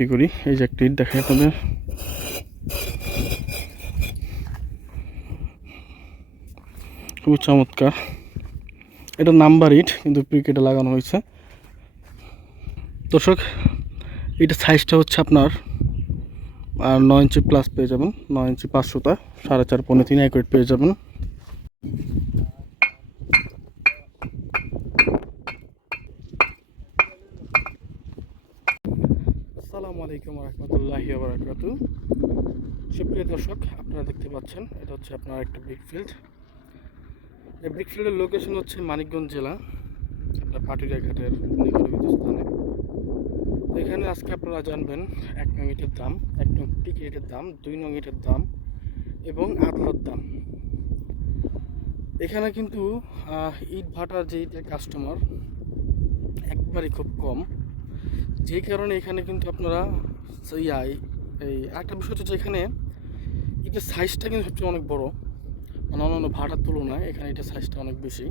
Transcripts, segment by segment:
বিক্রি করি। এই যে একটা ইট দেখে আপনাদের। খুব চমৎকার। এটা নাম্বার ইট, কিন্তু ক্রিকেটে লাগানো হয়েছে। দর্শক, এটা সাইজটা হচ্ছে আপনার, আর নয় ইঞ্চি প্লাস পেয়ে যাবেন। নয় ইঞ্চি পাঁচশোটা, সাড়ে চার পনেরো তিন এক পেয়ে যাবেন। আসসালামু আলাইকুম রহমতুল্লাহি বারাকাতু। সুপ্রিয় দর্শক, আপনারা দেখতে পাচ্ছেন, এটা হচ্ছে আপনার একটা ব্রিক ফিল্ড এই ব্রিক ফিল্ডের লোকেশন হচ্ছে মানিকগঞ্জ জেলা, আপনার পাটুরিয়া ঘাটের নিকটবর্তী স্থানে। এখানে আজকে আপনারা জানবেন এক নং ইটের দাম, এক নং টিকিটের দাম, দুই নং ইটের দাম এবং আদলার দাম। এখানে কিন্তু ইট ভাটার যে কাস্টমার একবারই খুব কম। যে কারণে এখানে কিন্তু আপনারা আই- এই একটা বিষয় হচ্ছে এখানে এটার সাইজটা কিন্তু সবচেয়ে অনেক বড়। মানে অন্যান্য ভাড়ার তুলনায় এখানে এটা সাইজটা অনেক বেশি।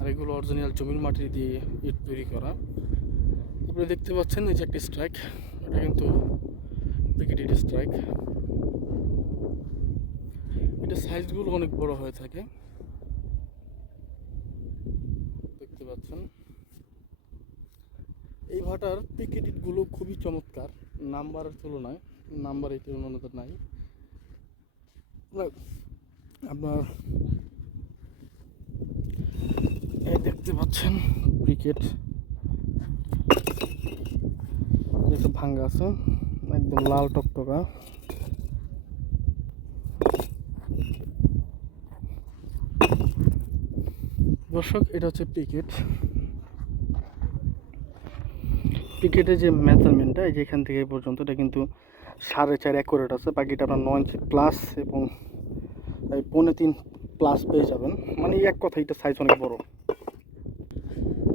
আর এগুলো অরিজিনাল জমির মাটি দিয়ে ইট তৈরি করা। আপনি দেখতে পাচ্ছেন এই যে একটা স্ট্রাইক এটা কিন্তু ব্রিগেডেড স্ট্রাইক এটা সাইজগুলো অনেক বড় হয়ে থাকে। দেখতে পাচ্ছেন। এই ভাটার পিকেটিগুলো খুবই চমৎকার। নাম্বারের তুলনায়, নাম্বার এই তুলনাতে নাই। আপনার দেখতে পাচ্ছেন ক্রিকেট একটা ভাঙ্গা আছে, একদম লাল টকটকা। দর্শক, এটা হচ্ছে পিকেট পিকেটের যে মেজারমেন্টটা এই যে এখান থেকে পর্যন্ত, এটা কিন্তু সাড়ে চার অ্যাকুরেট আছে। বাকিটা আপনার নয় ইঞ্চি প্লাস এবং পৌনে তিন প্লাস পেয়ে যাবেন। মানে এক কথা এটা সাইজ অনেক বড়।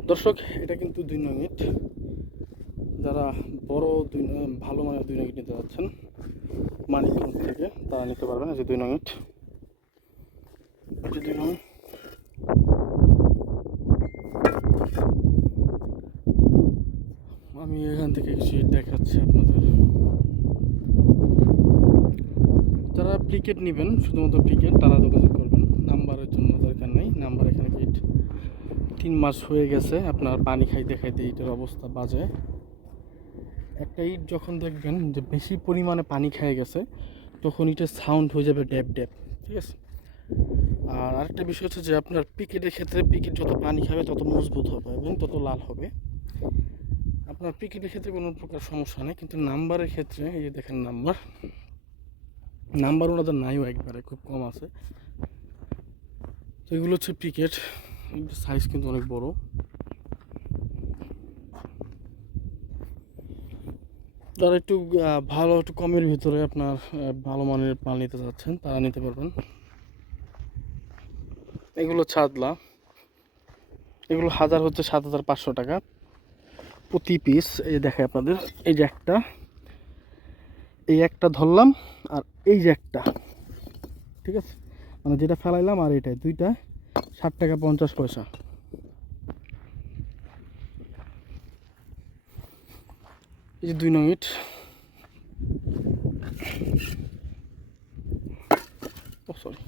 দর্শক, এটা কিন্তু দুই ইট যারা বড় দুই ভালো মানের দুই ইট নিতে যাচ্ছেন মানিকগঞ্জ থেকে তারা নিতে পারবেন। যে দুই ইট যে দুই নং আমি এখান থেকে কিছু দেখাচ্ছি আপনাদের। যারা ক্রিকেট নেবেন, শুধুমাত্র ক্রিকেট তারা যোগাযোগ করবেন। নাম্বারের জন্য দরকার নেই। নাম্বার এখানে ইট তিন মাস হয়ে গেছে, আপনার পানি খাইতে খাইতে ইটের অবস্থা বাজে। একটা ইট যখন দেখবেন যে বেশি পরিমাণে পানি খেয়ে গেছে, তখন ইটের সাউন্ড হয়ে যাবে ড্যাপ ড্যাপ ঠিক আছে? আর আরেকটা বিষয় হচ্ছে যে আপনার পিকেটের ক্ষেত্রে পিকেট যত পানি খাবে, তত মজবুত হবে এবং তত লাল হবে। আপনার পিকেটের ক্ষেত্রে কোনো প্রকার সমস্যা নেই, কিন্তু নাম্বারের ক্ষেত্রে, এই যে দেখেন নাম্বার নাম্বার ওনাদের নাইও একবারে, খুব কম আছে। তো এগুলো হচ্ছে পিকেট সাইজ কিন্তু অনেক বড়। যারা একটু ভালো, একটু কমের ভিতরে আপনার ভালো মানের মাল নিতে চাচ্ছেন, তারা নিতে পারবেন। এগুলো ছাদলা। এগুলো হাজার হচ্ছে সাত হাজার পাঁচশো টাকা। প্রতি পিস এই দেখে আপনাদের, এই যে একটা, এই একটা ধরলাম, আর এই যে একটা, ঠিক আছে? মানে যেটা ফেলাইলাম আর এটাই, দুইটা, ষাট টাকা পঞ্চাশ পয়সা। এই যে দুই নং ইট। ও সরি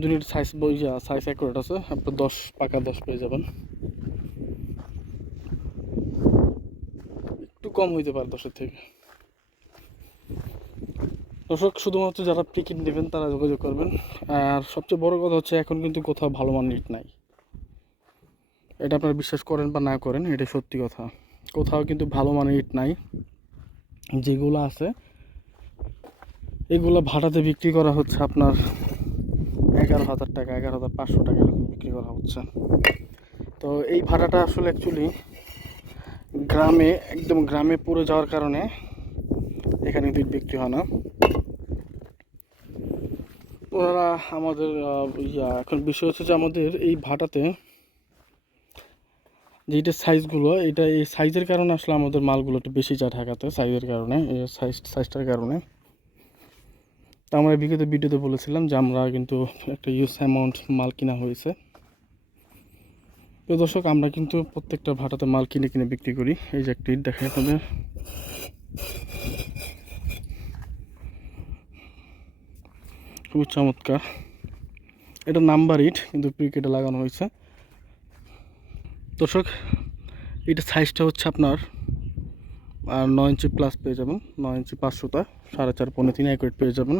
দুই ইট সাইজ বই সাইজ অ্যাকুরেট আছে, আপনার দশ পাকা দশ পেয়ে যাবেন একটু কম হইতে পারে দশের থেকে। দর্শক, শুধুমাত্র যারা টিকিট নেবেন, তারা যোগাযোগ করবেন। আর সবচেয়ে বড় কথা হচ্ছে, এখন কিন্তু কোথাও ভালো মান ইট নাই। এটা আপনারা বিশ্বাস করেন বা না করেন, এটা সত্যি কথা। কোথাও কিন্তু ভালো মানের ইট নাই। যেগুলো আছে, এগুলো ভাড়াতে বিক্রি করা হচ্ছে আপনার এগারো হাজার টাকা, এগারো হাজার পাঁচশো টাকা এরকম বিক্রি করা হচ্ছে। তো এই ভাড়াটা আসলে অ্যাকচুয়ালি গ্রামে, একদম গ্রামে পড়ে যাওয়ার কারণে এখানে দুধ বিক্রি হয় না। ওনারা আমাদের ইয়া, এখন বিষয় হচ্ছে যে আমাদের এই ভাটাতে যেটা সাইজগুলো এটা এই সাইজের কারণে আসলে আমাদের মালগুলো একটু বেশি যায় ঢাকাতে সাইজের কারণে সাইজ সাইজটার কারণে। তা আমরা বিগত ভিডিওতে বলেছিলাম যে আমরা কিন্তু একটা ইউজ অ্যামাউন্ট মাল কিনা হয়েছে। তো দর্শক, আমরা কিন্তু প্রত্যেকটা ভাটাতে মাল কিনে কিনে বিক্রি করি। এই যে একটা ইট দেখায় আপনাদের। খুবই চমৎকার। এটা নাম্বার ইট, কিন্তু প্রিকেটে লাগানো হয়েছে। দর্শক, এটা সাইজটা হচ্ছে আপনার, আর নয় ইঞ্চি প্লাস পেয়ে যাবেন। নয় ইঞ্চি পাঁচশোটা, সাড়ে চার পনেরো তিন, এক পেয়ে যাবেন।